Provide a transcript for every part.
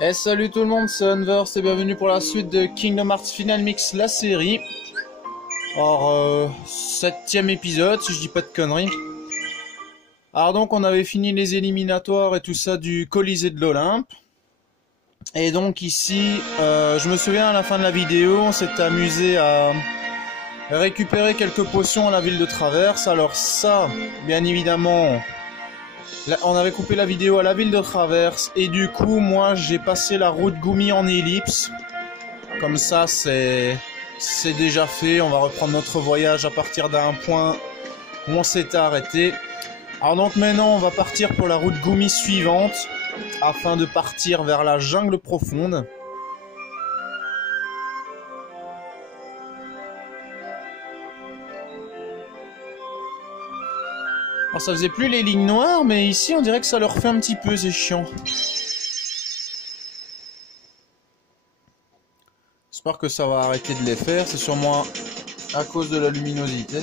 Et salut tout le monde, c'est Unverse et bienvenue pour la suite de Kingdom Hearts Final Mix, la série. Alors, 7ème épisode, si je dis pas de conneries. Alors donc, on avait fini les éliminatoires et tout ça du Colisée de l'Olympe. Et donc ici, je me souviens à la fin de la vidéo, on s'était amusé à récupérer quelques potions à la ville de Traverse. Alors ça, bien évidemment... On avait coupé la vidéo à la ville de Traverse et du coup moi j'ai passé la route Gumi en ellipse. Comme ça c'est déjà fait, on va reprendre notre voyage à partir d'un point où on s'était arrêté. Alors donc maintenant on va partir pour la route Gumi suivante afin de partir vers la jungle profonde. Alors ça faisait plus les lignes noires, mais ici on dirait que ça leur fait un petit peu, c'est chiant. J'espère que ça va arrêter de les faire, c'est sûrement à cause de la luminosité.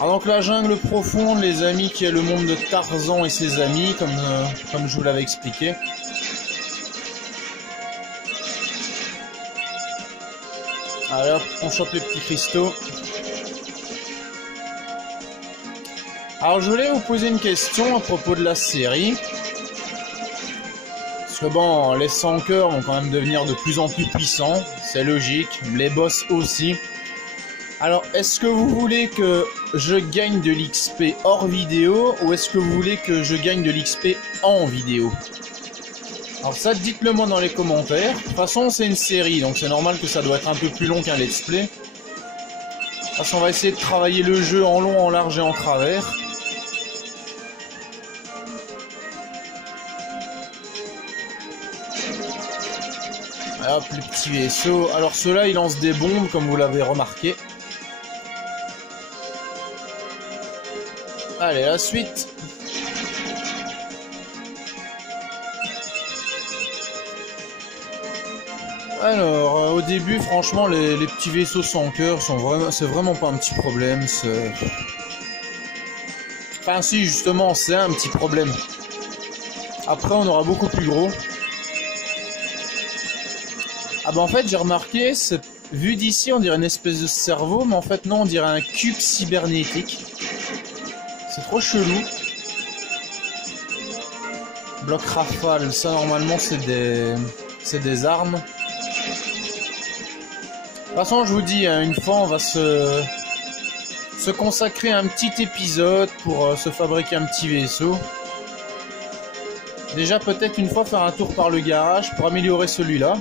Alors donc la jungle profonde, les amis, qui est le monde de Tarzan et ses amis, comme je vous l'avais expliqué. Allez hop, on chope les petits cristaux. Alors je voulais vous poser une question à propos de la série. Parce que bon, les 100 cœurs vont quand même devenir de plus en plus puissants. C'est logique, les boss aussi. Alors est-ce que vous voulez que je gagne de l'XP hors vidéo ou est-ce que vous voulez que je gagne de l'XP en vidéo? Alors ça, dites-le moi dans les commentaires. De toute façon, c'est une série, donc c'est normal que ça doit être un peu plus long qu'un let's play. De toute façon, on va essayer de travailler le jeu en long, en large et en travers. Hop, les petits vaisseaux. Alors ceux-là, ils lancent des bombes, comme vous l'avez remarqué. Allez, la suite. Alors, au début, franchement, les petits vaisseaux sans cœur c'est vraiment pas un petit problème. Enfin, si, justement, c'est un petit problème. Après, on aura beaucoup plus gros. Ah bah en fait, j'ai remarqué, vu d'ici, on dirait une espèce de cerveau, mais en fait, non, on dirait un cube cybernétique. C'est trop chelou. Bloc rafale, ça, normalement, c'est des armes. De toute façon, je vous dis, une fois, on va se consacrer à un petit épisode pour se fabriquer un petit vaisseau. Déjà, peut-être une fois faire un tour par le garage pour améliorer celui-là.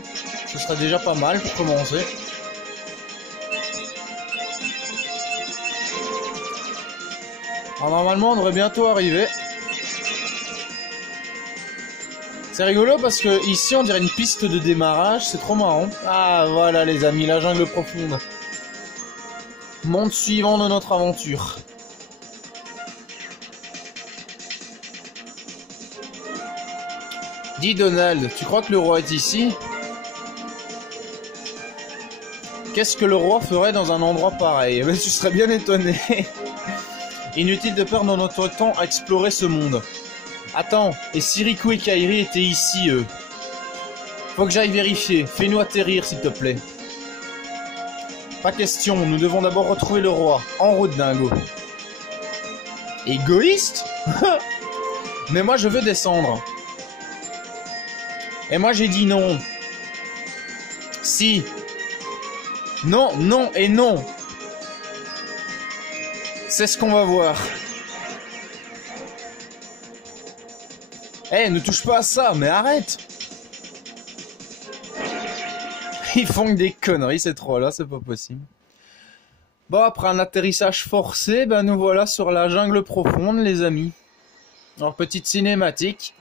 Ce serait déjà pas mal pour commencer. Alors, normalement, on devrait bientôt arriver. C'est rigolo parce que ici on dirait une piste de démarrage, c'est trop marrant. Ah voilà les amis, la jungle profonde. Monde suivant de notre aventure. Dis Donald, tu crois que le roi est ici? Qu'est-ce que le roi ferait dans un endroit pareil? Mais tu serais bien étonné. Inutile de perdre notre temps à explorer ce monde. Attends, et si Riku et Kairi étaient ici, eux? Faut que j'aille vérifier. Fais-nous atterrir, s'il te plaît. Pas question, nous devons d'abord retrouver le roi. En route, dingo. Égoïste? Mais moi, je veux descendre. Et moi, j'ai dit non. Si. Non, non et non. C'est ce qu'on va voir. Eh, ne touche pas à ça, mais arrête! Ils font des conneries, ces trois-là, c'est pas possible. Bon, après un atterrissage forcé, ben nous voilà sur la jungle profonde, les amis. Alors, petite cinématique.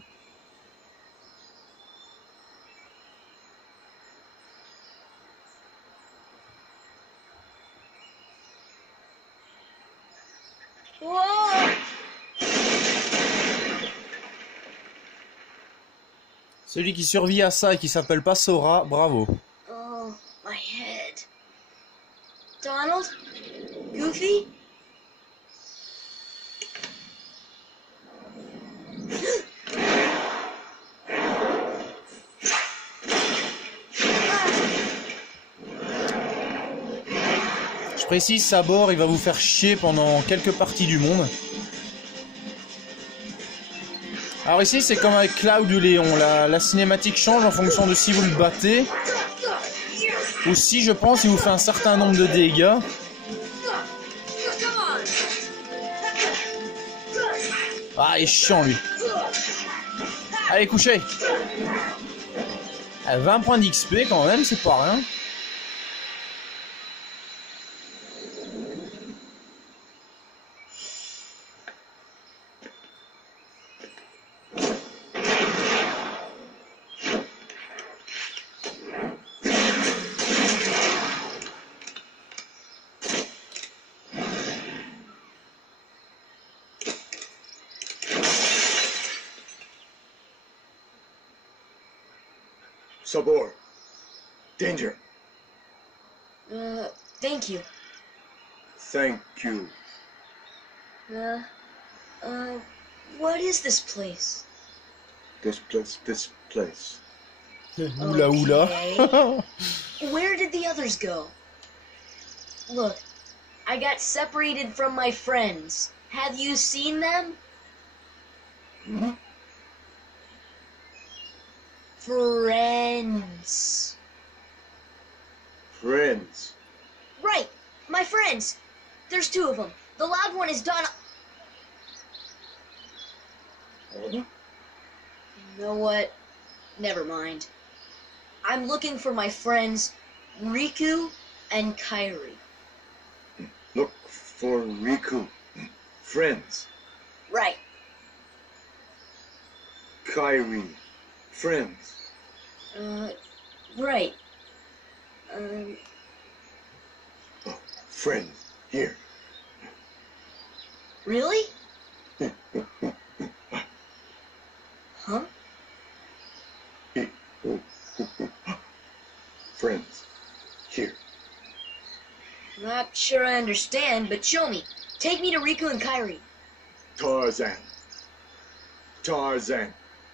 Celui qui survit à ça et qui s'appelle pas Sora, bravo. Oh, my head. Donald? Goofy? Je précise, Sabor, il va vous faire chier pendant quelques parties du monde. Alors ici, c'est comme avec Cloud ou Léon. La cinématique change en fonction de si vous le battez. Ou si, je pense, il vous fait un certain nombre de dégâts. Ah, il est chiant, lui. Allez, couchez. 20 points d'XP, quand même, c'est pas rien. Sabor. Danger. Thank you. Thank you. What is this place? This place. Oula oula. Okay. Where did the others go? Look, I got separated from my friends. Have you seen them? Mm-hmm. Friends. Friends. Right, my friends. There's two of them. The loud one is Donna. You know what? Never mind. I'm looking for my friends Riku and Kairi. Look for Riku. Friends. Right. Kairi. Friends. Right. Oh, friends. Here. Really? Huh? Friends. Here. Not sure I understand, but show me. Take me to Riku and Kairi. Tarzan. Tarzan.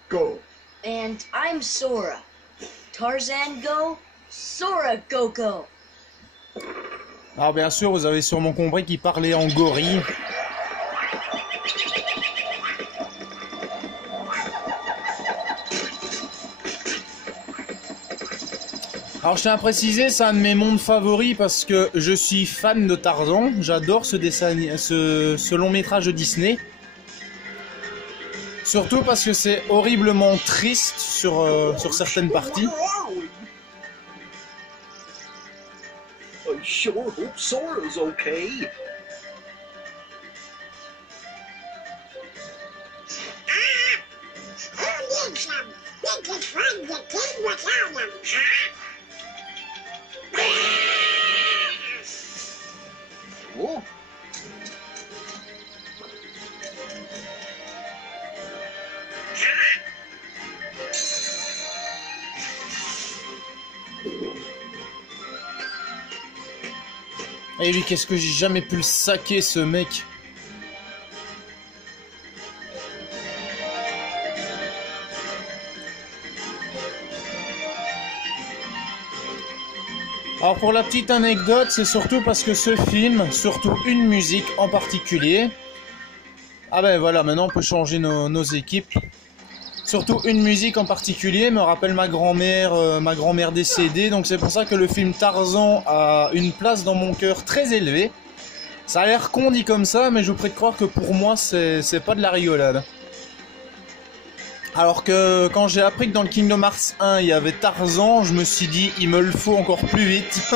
Go. And I'm Sora. Tarzan go, Sora go go. Alors bien sûr, vous avez sûrement compris qu'il parlait en gorille. Alors je tiens à préciser, c'est un de mes mondes favoris parce que je suis fan de Tarzan. J'adore ce long métrage de Disney. Surtout parce que c'est horriblement triste sur certaines parties. I sure hope Sora's okay. Who needs them? They can find the kid without them, huh? Oh. Et lui, qu'est-ce que j'ai jamais pu le saquer, ce mec. Alors pour la petite anecdote, c'est surtout parce que ce film, surtout une musique en particulier... Ah ben voilà, maintenant on peut changer nos équipes. Surtout une musique en particulier me rappelle ma grand-mère décédée, donc c'est pour ça que le film Tarzan a une place dans mon cœur très élevée. Ça a l'air con dit comme ça, mais je vous prie de croire que pour moi c'est pas de la rigolade. Alors que quand j'ai appris que dans le Kingdom Hearts 1 il y avait Tarzan, je me suis dit il me le faut encore plus vite.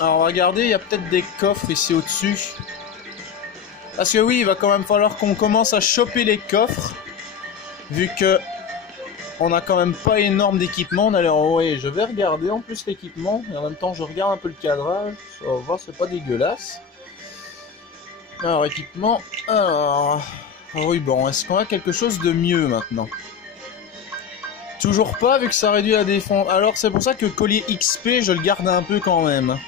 Alors regardez, il y a peut-être des coffres ici au-dessus. Parce que oui, il va quand même falloir qu'on commence à choper les coffres. Vu que on n'a quand même pas énorme d'équipement. Alors oui, je vais regarder en plus l'équipement. Et en même temps, je regarde un peu le cadrage. On va voir, c'est pas dégueulasse. Alors, équipement. Alors, ruban. Est-ce qu'on a quelque chose de mieux maintenant? Toujours pas, vu que ça réduit la défense. Alors, c'est pour ça que collier XP, je le garde un peu quand même.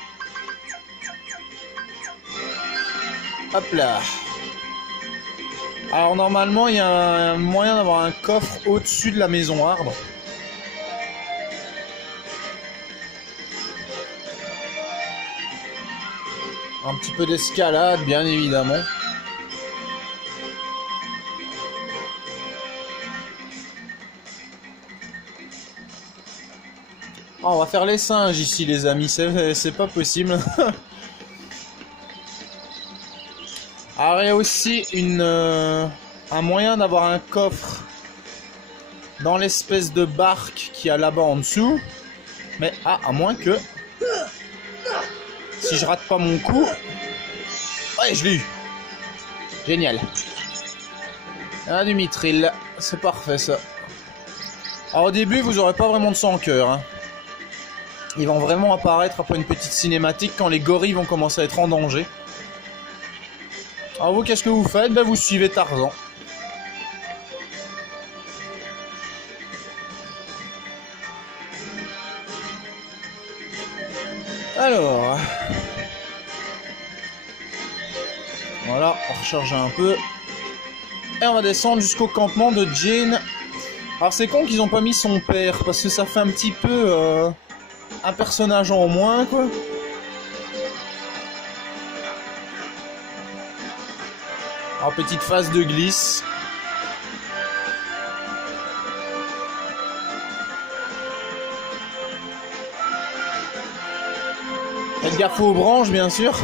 Hop là. Alors normalement il y a un moyen d'avoir un coffre au-dessus de la maison arbre. Un petit peu d'escalade, bien évidemment. Oh, on va faire les singes ici, les amis. C'est pas possible. Alors, il y a aussi un moyen d'avoir un coffre dans l'espèce de barque qu'il y a là-bas en dessous. Mais, à moins que... Si je rate pas mon coup... Ouais, je l'ai eu. Génial. Ah, du mithril. C'est parfait, ça. Alors, au début, vous aurez pas vraiment de sang en cœur. Hein. Ils vont vraiment apparaître après une petite cinématique quand les gorilles vont commencer à être en danger. Alors vous, qu'est-ce que vous faites? Ben, vous suivez Tarzan. Alors... Voilà, on recharge un peu. Et on va descendre jusqu'au campement de Jane. Alors c'est con qu'ils ont pas mis son père, parce que ça fait un petit peu... un personnage en moins, quoi. Alors, petite phase de glisse. Faites gaffe aux branches, bien sûr.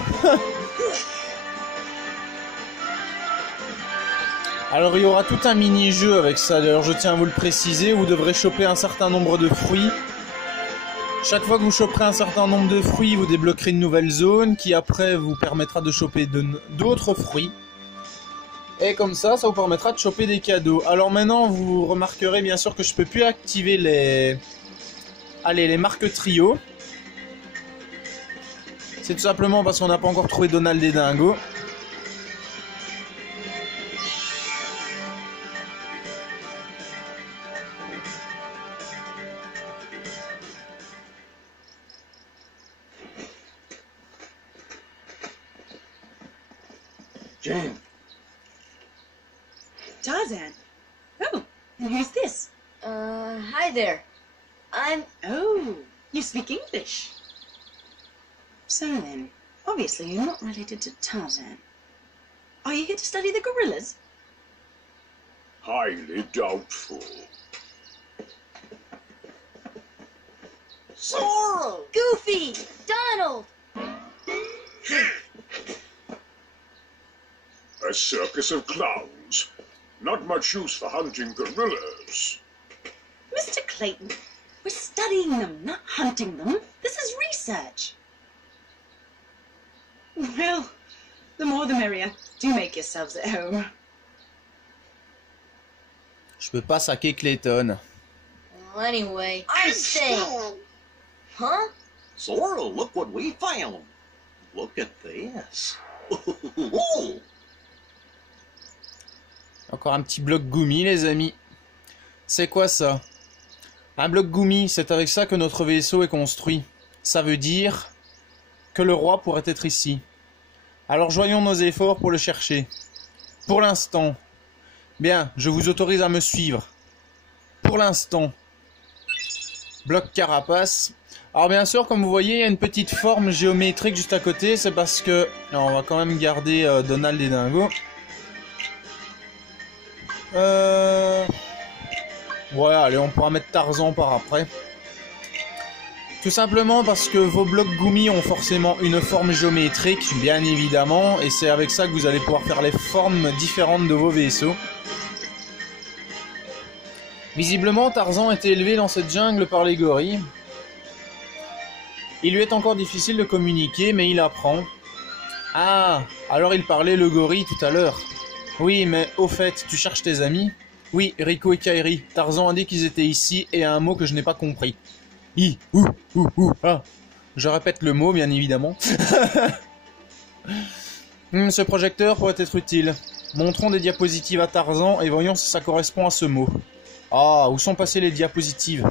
Alors, il y aura tout un mini-jeu avec ça. D'ailleurs, je tiens à vous le préciser. Vous devrez choper un certain nombre de fruits. Chaque fois que vous choperez un certain nombre de fruits, vous débloquerez une nouvelle zone qui après vous permettra de choper d'autres fruits. Et comme ça, ça vous permettra de choper des cadeaux. Alors maintenant, vous remarquerez bien sûr que je peux plus activer les marques trio. C'est tout simplement parce qu'on n'a pas encore trouvé Donald et Dingo. Jane. Tarzan. Oh, and who's this? Hi there. Oh, you speak English. So then, obviously you're not related to Tarzan. Are you here to study the gorillas? Highly doubtful. Zorro! Goofy! Donald! A circus of clowns. Not much use for hunting gorillas. Mr. Clayton, we're studying them, not hunting them. This is research. Well, the more the merrier. Do make yourselves at home. Je peux pas saquer Clayton. Well, anyway, I'm saying... Huh? Zorro, look what we found. Look at this. Encore un petit bloc Gumi, les amis. C'est quoi ça? Un bloc Gumi, c'est avec ça que notre vaisseau est construit. Ça veut dire que le roi pourrait être ici. Alors joignons nos efforts pour le chercher. Pour l'instant. Bien, je vous autorise à me suivre. Pour l'instant. Bloc carapace. Alors bien sûr, comme vous voyez, il y a une petite forme géométrique juste à côté. C'est parce que... Alors, on va quand même garder Donald et Dingo. Ouais, allez, on pourra mettre Tarzan par après. Tout simplement parce que vos blocs Gumi ont forcément une forme géométrique, bien évidemment, et c'est avec ça que vous allez pouvoir faire les formes différentes de vos vaisseaux. Visiblement, Tarzan était élevé dans cette jungle par les gorilles. Il lui est encore difficile de communiquer, mais il apprend. Ah, alors il parlait le gorille tout à l'heure. Oui, mais au fait, tu cherches tes amis? Oui, Rico et Kairi. Tarzan a dit qu'ils étaient ici et a un mot que je n'ai pas compris. Ah. Je répète le mot, bien évidemment. Ce projecteur pourrait être utile. Montrons des diapositives à Tarzan et voyons si ça correspond à ce mot. Ah, où sont passées les diapositives?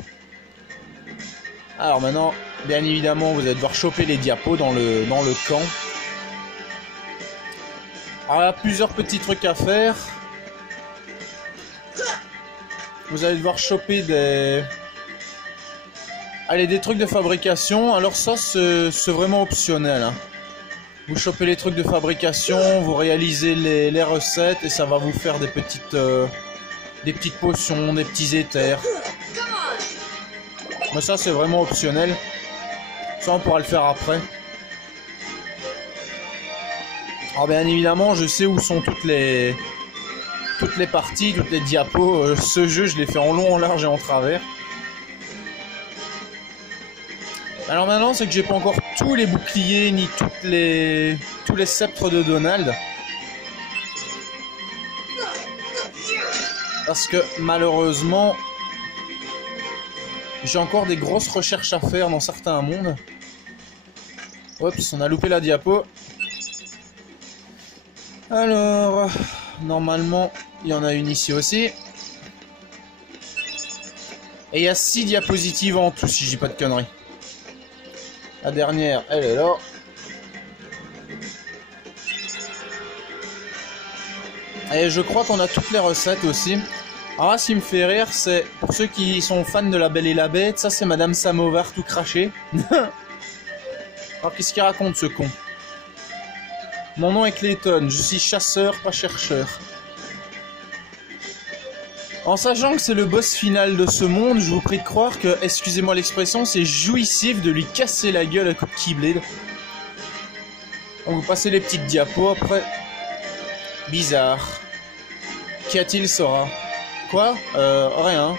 Alors maintenant, bien évidemment, vous allez devoir choper les diapos dans le camp. Alors, il y a plusieurs petits trucs à faire. Vous allez devoir choper des trucs de fabrication. Alors ça, c'est vraiment optionnel. Hein. Vous chopez les trucs de fabrication, vous réalisez les recettes et ça va vous faire des petites potions, des petits éthers. Mais ça c'est vraiment optionnel. Ça on pourra le faire après. Alors bien évidemment je sais où sont toutes les parties, toutes les diapos. Ce jeu je l'ai fait en long, en large et en travers. Alors maintenant c'est que j'ai pas encore tous les boucliers ni tous les sceptres de Donald. Parce que malheureusement j'ai encore des grosses recherches à faire dans certains mondes. Oups, on a loupé la diapo. Alors, normalement, il y en a une ici aussi. Et il y a 6 diapositives en tout, si je dis pas de conneries. La dernière, elle est là. Et je crois qu'on a toutes les recettes aussi. Alors là, ce qui me fait rire, c'est pour ceux qui sont fans de La Belle et la Bête, ça c'est Madame Samovar tout craché. Alors qu'est-ce qu'il raconte ce con? Mon nom est Clayton, je suis chasseur, pas chercheur. En sachant que c'est le boss final de ce monde, je vous prie de croire que, excusez-moi l'expression, c'est jouissif de lui casser la gueule à coups de Keyblade. Donc vous passez les petites diapos après. Bizarre. Qu'y a-t-il, Sora? Quoi? Rien.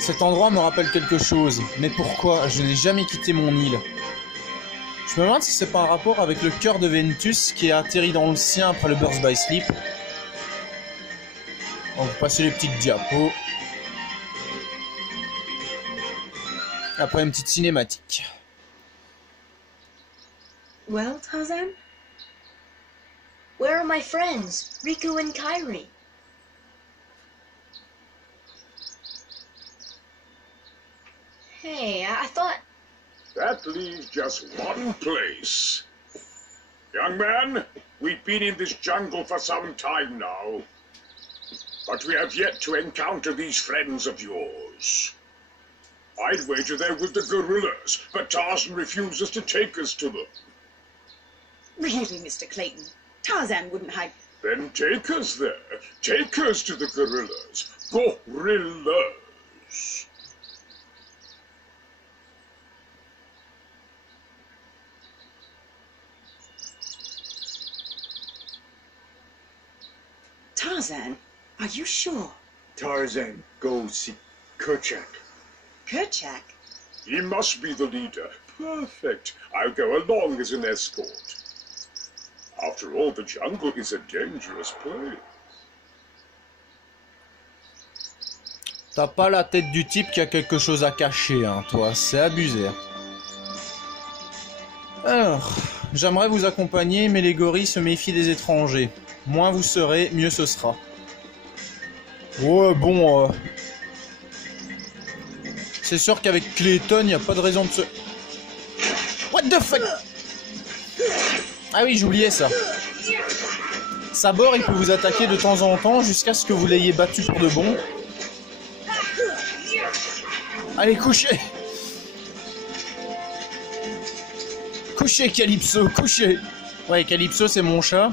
Cet endroit me rappelle quelque chose. Mais pourquoi? Je n'ai jamais quitté mon île. Je me demande si c'est pas un rapport avec le cœur de Ventus qui a atterri dans le sien après le Burst by Sleep. On va passer les petites diapos. Après une petite cinématique. Well, Tarzan? Where are my friends, Riku and Kairi? Hey, I thought... That leaves just one place. Young man, we've been in this jungle for some time now. But we have yet to encounter these friends of yours. I'd wager they're with the gorillas, but Tarzan refuses to take us to them. Really, Mr. Clayton? Tarzan wouldn't hide... Then take us there. Take us to the gorillas. Gorillas. Tarzan, are you sure? Tarzan, go see Kerchak. Kerchak? He must be the leader. Perfect. I'll go along as an escort. After all, the jungle is a dangerous place. T'as pas la tête du type qui a quelque chose à cacher, hein, toi. C'est abusé. Alors, j'aimerais vous accompagner, mais les gorilles se méfient des étrangers. Moins vous serez, mieux ce sera. Ouais, bon... C'est sûr qu'avec Clayton, il n'y a pas de raison de se... What the fuck? Ah oui, j'oubliais ça. Sabor, il peut vous attaquer de temps en temps jusqu'à ce que vous l'ayez battu pour de bon. Allez, couchez! Couchez, Calypso, couchez! Ouais, Calypso, c'est mon chat.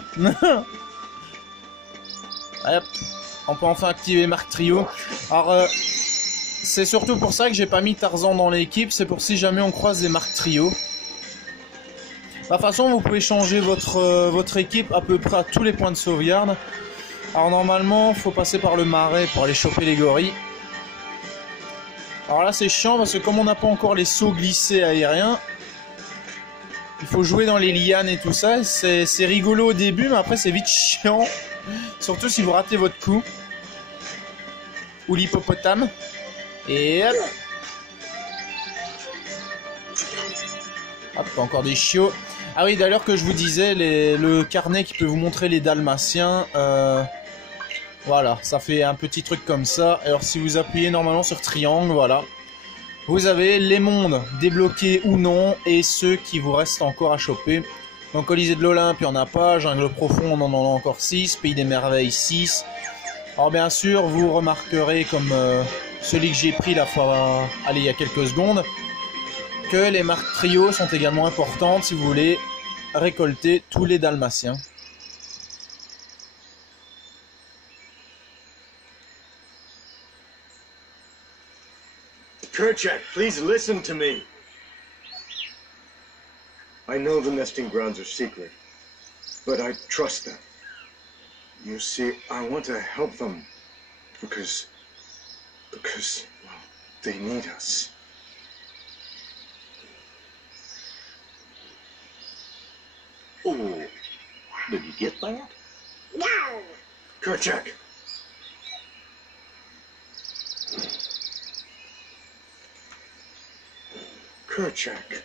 Hop, on peut enfin activer Mark Trio. Alors, c'est surtout pour ça que j'ai pas mis Tarzan dans l'équipe, c'est pour si jamais on croise des Mark Trio. De toute façon, vous pouvez changer votre équipe à peu près à tous les points de sauvegarde. Alors normalement, il faut passer par le marais pour aller choper les gorilles. Alors là, c'est chiant parce que comme on n'a pas encore les sauts glissés aériens, il faut jouer dans les lianes et tout ça. C'est rigolo au début, mais après c'est vite chiant. Surtout si vous ratez votre coup. Ou l'hippopotame. Et hop. Hop, encore des chiots. Ah oui, d'ailleurs que je vous disais, le carnet qui peut vous montrer les dalmatiens. Voilà, ça fait un petit truc comme ça. Alors si vous appuyez normalement sur triangle, voilà. Vous avez les mondes débloqués ou non et ceux qui vous restent encore à choper. Donc Colisée de l'Olympe, il n'y en a pas. Jungle profond, on en a encore 6. Pays des merveilles, 6. Alors bien sûr, vous remarquerez comme celui que j'ai pris la fois, allez, il y a quelques secondes, que les marques trio sont également importantes si vous voulez récolter tous les dalmatiens. Kerchak, please listen to me. I know the nesting grounds are secret, but I trust them. You see, I want to help them because, well, they need us. Oh, did you get that? No. Kerchak. Kerchak.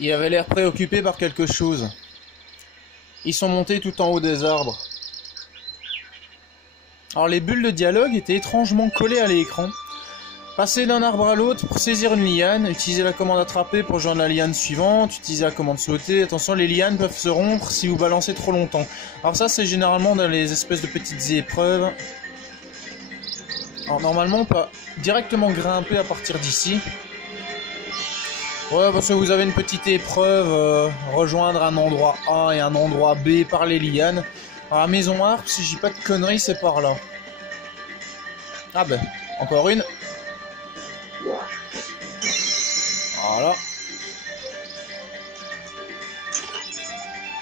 Il avait l'air préoccupé par quelque chose. Ils sont montés tout en haut des arbres. Alors les bulles de dialogue étaient étrangement collées à l'écran. Passer d'un arbre à l'autre pour saisir une liane, utiliser la commande attraper pour joindre la liane suivante, utiliser la commande sauter. Attention, les lianes peuvent se rompre si vous balancez trop longtemps. Alors ça, c'est généralement dans les espèces de petites épreuves. Alors normalement, on peut directement grimper à partir d'ici. Ouais, parce que vous avez une petite épreuve, rejoindre un endroit A et un endroit B par les lianes. Alors la maison harpe, si je dis pas de conneries, c'est par là. Ah ben, encore une. Voilà.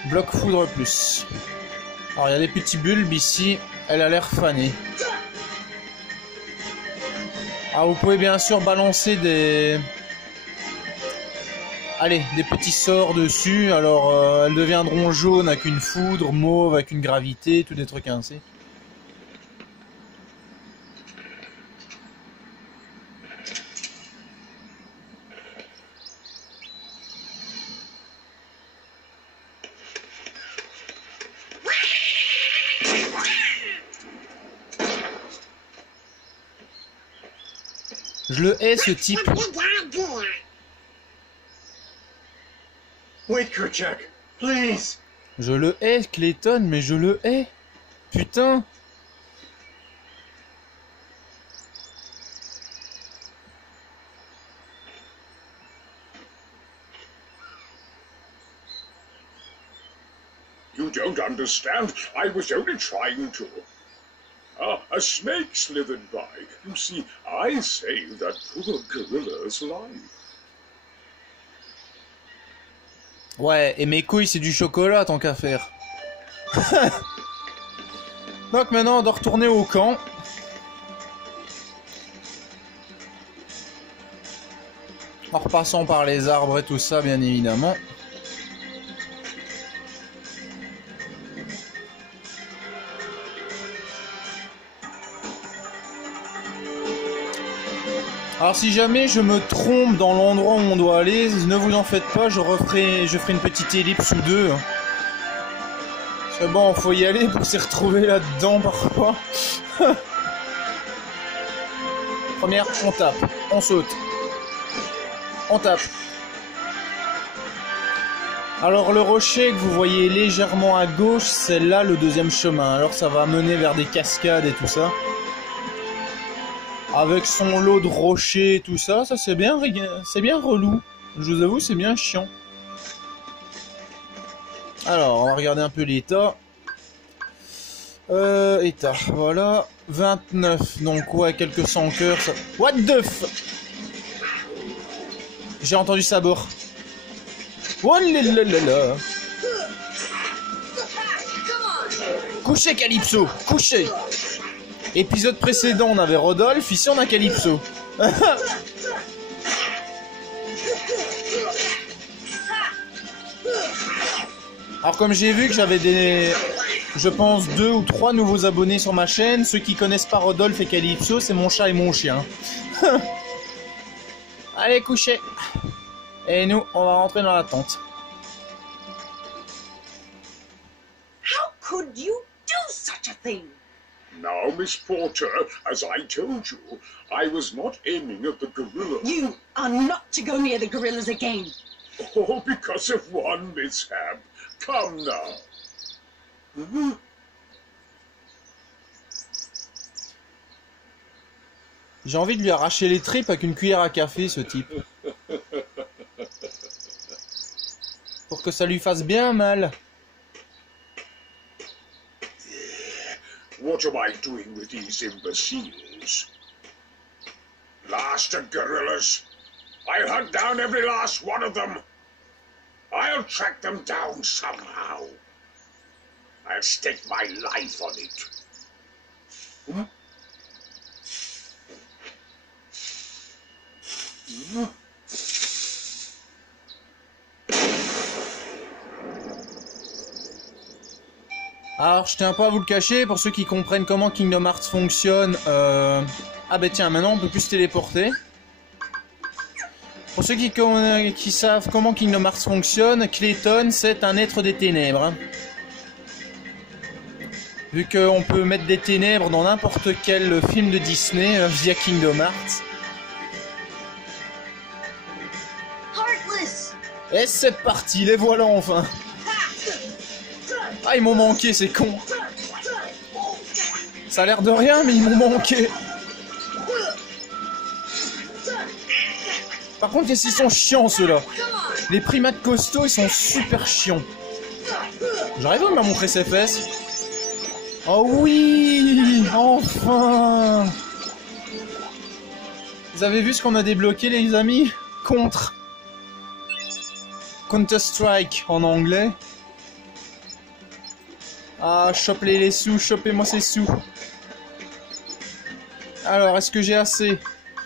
Bloc foudre plus. Alors il y a des petits bulbes ici. Elle a l'air fanée. Ah, vous pouvez bien sûr balancer des... Allez, des petits sorts dessus. Alors elles deviendront jaunes avec une foudre, mauve avec une gravité, tout des trucs ainsi. Je le hais, ce type. Wait, Kerchak, please. Je le hais, Clayton, mais je le hais. Putain. You don't understand. I was only trying to. Ah, a snake slithered by. You see, I saved that poor gorilla's life. Ouais, et mes couilles, c'est du chocolat, tant qu'à faire. Donc maintenant, on doit retourner au camp. En repassant par les arbres et tout ça, bien évidemment. Alors si jamais je me trompe dans l'endroit où on doit aller, ne vous en faites pas, je ferai une petite ellipse ou deux. Parce que bon, faut y aller pour s'y retrouver là-dedans parfois. Première, on tape, on saute, on tape. Alors le rocher que vous voyez légèrement à gauche, c'est là le deuxième chemin. Alors ça va mener vers des cascades et tout ça. Avec son lot de rochers et tout ça, ça c'est bien relou. Je vous avoue, c'est bien chiant. Alors, on va regarder un peu l'état. État, voilà. 29, donc ouais, quelques 100 cœurs. Ça... What the f... J'ai entendu sa bord. Oh là là là là. Couchez, Calypso, couchez. Épisode précédent, on avait Rodolphe, ici on a Calypso. Alors comme j'ai vu que j'avais je pense 2 ou 3 nouveaux abonnés sur ma chaîne, ceux qui connaissent pas Rodolphe et Calypso, c'est mon chat et mon chien. Allez, coucher. Et nous, on va rentrer dans la tente. How could you do such a thing? Now, Miss Porter, as I told you, I was not aiming at the gorilla. You are not to go near the gorillas again. Oh, because of one mishap. Come now. J'ai envie de lui arracher les tripes avec une cuillère à café, ce type. Pour que ça lui fasse bien mal. What am I doing with these imbeciles? Blasted gorillas! I'll hunt down every last one of them! I'll track them down somehow. I'll stake my life on it. What? Alors, je tiens pas à vous le cacher, pour ceux qui comprennent comment Kingdom Hearts fonctionne, ah bah tiens, maintenant on peut plus se téléporter. Pour ceux qui savent comment Kingdom Hearts fonctionne, Clayton, c'est un être des ténèbres. Hein. Vu qu'on peut mettre des ténèbres dans n'importe quel film de Disney via Kingdom Hearts. Heartless! Et c'est parti, les voilà enfin. Ah, ils m'ont manqué, c'est con. Ça a l'air de rien, mais ils m'ont manqué. Par contre, qu'est-ce qu'ils sont chiants, ceux-là. Les primates costauds, ils sont super chiants. J'arrive à me montrer ses fesses. Oh oui, enfin. Vous avez vu ce qu'on a débloqué, les amis? Counter-Strike en anglais. Ah, chope-les les sous, chopez-moi ces sous. Alors, est-ce que j'ai assez?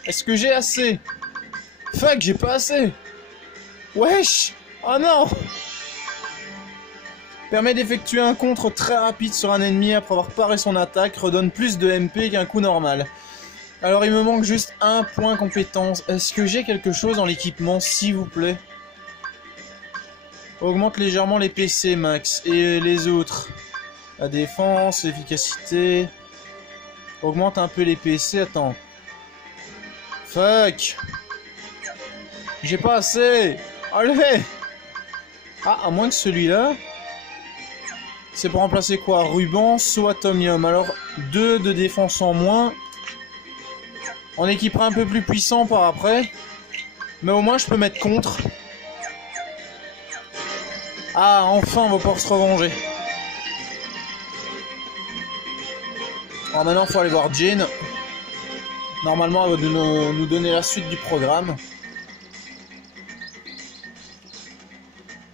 Est-ce que j'ai assez? Fuck, j'ai pas assez. Wesh. Oh non. Permet d'effectuer un contre très rapide sur un ennemi après avoir paré son attaque. Redonne plus de MP qu'un coup normal. Alors, il me manque juste un point compétence. Est-ce que j'ai quelque chose dans l'équipement, s'il vous plaît? Augmente légèrement les PC max. Et les autres? La défense, l'efficacité. Augmente un peu les PC. Attends. Fuck. J'ai pas assez. Allez. Ah, à moins que celui-là. C'est pour remplacer quoi? Ruban, saut atomium. Alors, 2 de défense en moins. On équipera un peu plus puissant par après. Mais au moins, je peux mettre contre. Ah, enfin, on va pouvoir se revenger. Alors maintenant, il faut aller voir Jean. Normalement, elle va nous donner la suite du programme.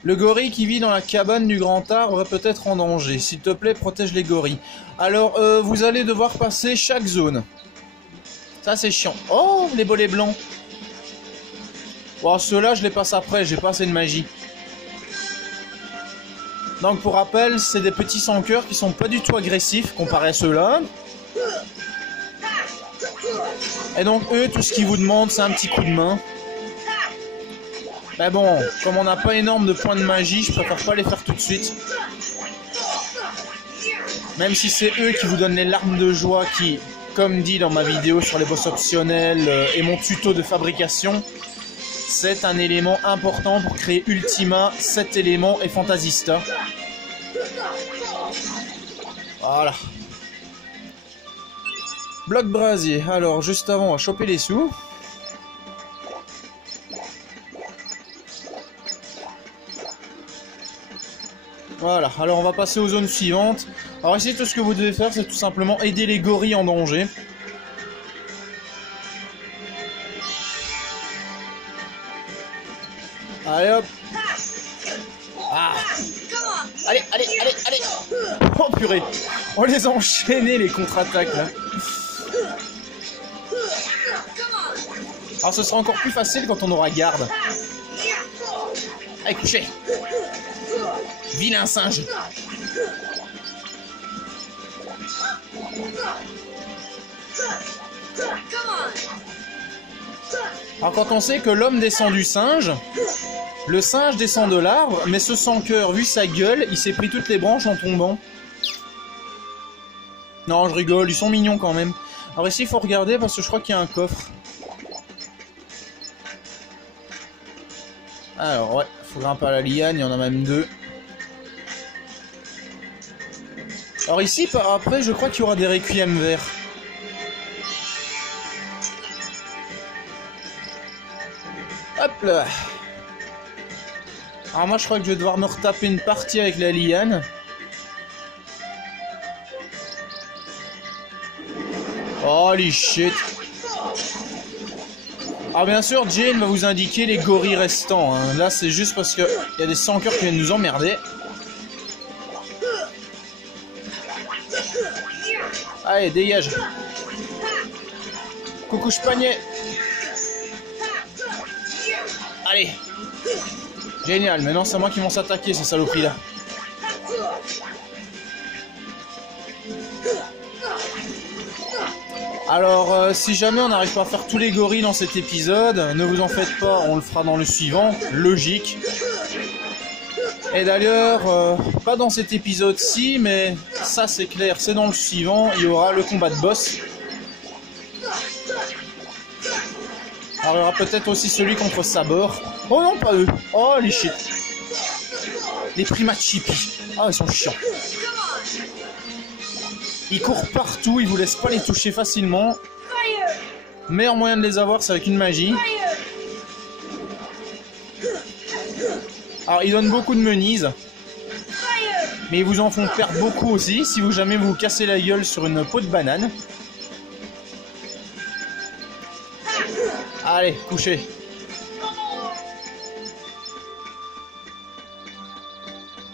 Le gorille qui vit dans la cabane du grand arbre est peut-être en danger. S'il te plaît, protège les gorilles. Alors, vous allez devoir passer chaque zone. Ça, c'est chiant. Oh, les bolets blancs. Bon, ceux-là, je les passe après. J'ai pas assez de magie. Donc, pour rappel, c'est des petits sans-cœur qui sont pas du tout agressifs comparé à ceux-là. Et donc, eux, tout ce qu'ils vous demandent, c'est un petit coup de main. Mais bon, comme on n'a pas énorme de points de magie, je préfère pas les faire tout de suite. Même si c'est eux qui vous donnent les larmes de joie qui, comme dit dans ma vidéo sur les boss optionnels et mon tuto de fabrication, c'est un élément important pour créer Ultima, 7 éléments et Fantasista. Voilà. Bloc brasier. Alors, juste avant, on va choper les sous. Voilà, alors on va passer aux zones suivantes. Alors ici, tout ce que vous devez faire, c'est tout simplement aider les gorilles en danger. Allez hop. Ah. Allez, allez, allez, allez. Oh purée. On les a enchaînés, les contre-attaques là. Alors ce sera encore plus facile quand on aura garde. Allez, couchez. Vilain singe. Alors quand on sait que l'homme descend du singe, le singe descend de l'arbre, mais ce sans-cœur, vu sa gueule, il s'est pris toutes les branches en tombant. Non, je rigole, ils sont mignons quand même. Alors ici, il faut regarder parce que je crois qu'il y a un coffre. Alors ouais, il faut grimper à la liane, il y en a même 2. Alors ici, par après, je crois qu'il y aura des requiem verts. Hop là. Alors moi je crois que je vais devoir me retaper une partie avec la liane. Holy shit. Alors bien sûr Jane va vous indiquer les gorilles restants. Hein. Là c'est juste parce que il y a des sans-cœurs qui viennent nous emmerder. Allez dégage. Coucou Spagnet. Allez. Génial, maintenant c'est moi qui vont s'attaquer ces saloperies là. Alors si jamais on n'arrive pas à faire tous les gorilles dans cet épisode, ne vous en faites pas, on le fera dans le suivant, logique. Et d'ailleurs, pas dans cet épisode-ci, mais ça c'est clair, c'est dans le suivant, il y aura le combat de boss. Alors il y aura peut-être aussi celui contre Sabor. Oh non, pas eux. Oh les shit. Les primates chippy. Ah, ils sont chiants. Ils courent partout, ils vous laissent pas les toucher facilement. Meilleur moyen de les avoir, c'est avec une magie. Alors ils donnent beaucoup de menises. Mais ils vous en font perdre beaucoup aussi, si vous jamais vous cassez la gueule sur une peau de banane. Allez, couchez.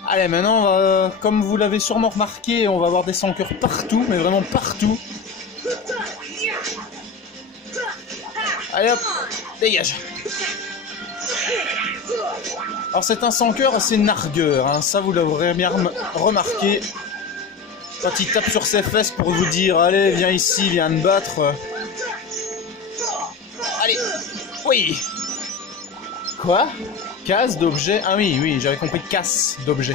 Allez, maintenant, on va, comme vous l'avez sûrement remarqué, on va avoir des sans-cœurs partout, mais vraiment partout. Allez hop, dégage. Alors c'est un sans-cœur assez nargueur, hein, ça vous l'aurez bien remarqué. Quand il tape sur ses fesses pour vous dire « Allez, viens ici, viens me battre ». Allez, oui. Quoi? Casse d'objet? Ah oui, oui, j'avais compris casse d'objet.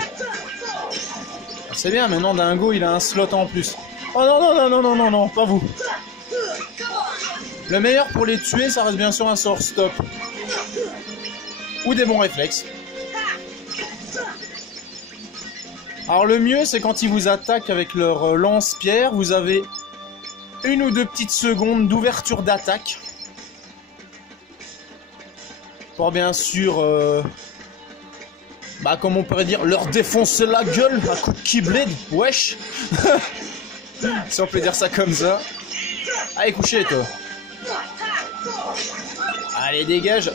C'est bien, maintenant Dingo, il a un slot en plus. Oh non, non, non, non, non, non, non, pas vous. Le meilleur pour les tuer, ça reste bien sûr un sort stop. Ou des bons réflexes. Alors le mieux, c'est quand ils vous attaquent avec leur lance-pierre, vous avez 1 ou 2 petites secondes d'ouverture d'attaque. Pour bien sûr, bah comme on pourrait dire, leur défoncer la gueule à coups de keyblade, wesh. Si on peut dire ça comme ça. Allez, couchez toi. Allez, dégage.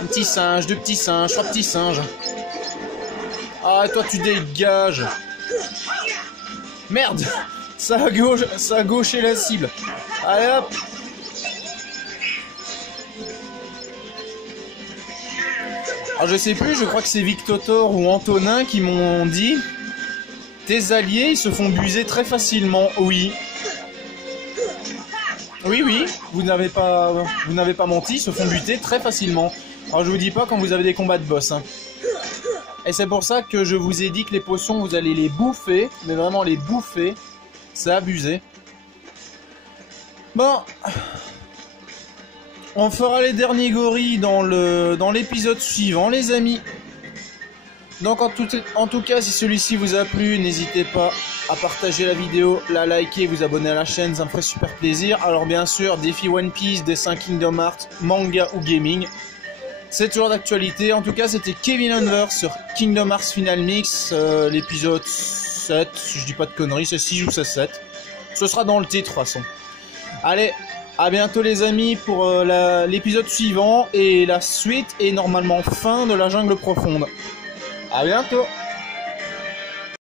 Un petit singe, 2 petits singes, 3 petits singes. Ah, toi tu dégages. Merde. Ça a gauché la cible. Allez hop. Alors je sais plus, je crois que c'est Victotor ou Antonin qui m'ont dit tes alliés ils se font buser très facilement. Oui. Oui oui, vous n'avez pas menti, ils se font buter très facilement. Alors je vous dis pas quand vous avez des combats de boss hein. Et c'est pour ça que je vous ai dit que les potions vous allez les bouffer, mais vraiment les bouffer. C'est abusé. Bon. On fera les derniers gorilles dans l'épisode suivant, les amis. Donc en tout cas, si celui-ci vous a plu, n'hésitez pas à partager la vidéo, la liker, vous abonner à la chaîne, ça me ferait super plaisir. Alors bien sûr, défi One Piece, dessin Kingdom Hearts, manga ou gaming. C'est toujours d'actualité. En tout cas, c'était Kevin Unverse sur Kingdom Hearts Final Mix, l'épisode 7, si je dis pas de conneries, c'est 6 ou c'est 7. Ce sera dans le titre de toute façon. Allez, à bientôt les amis pour l'épisode suivant et la suite et normalement fin de la jungle profonde. À bientôt.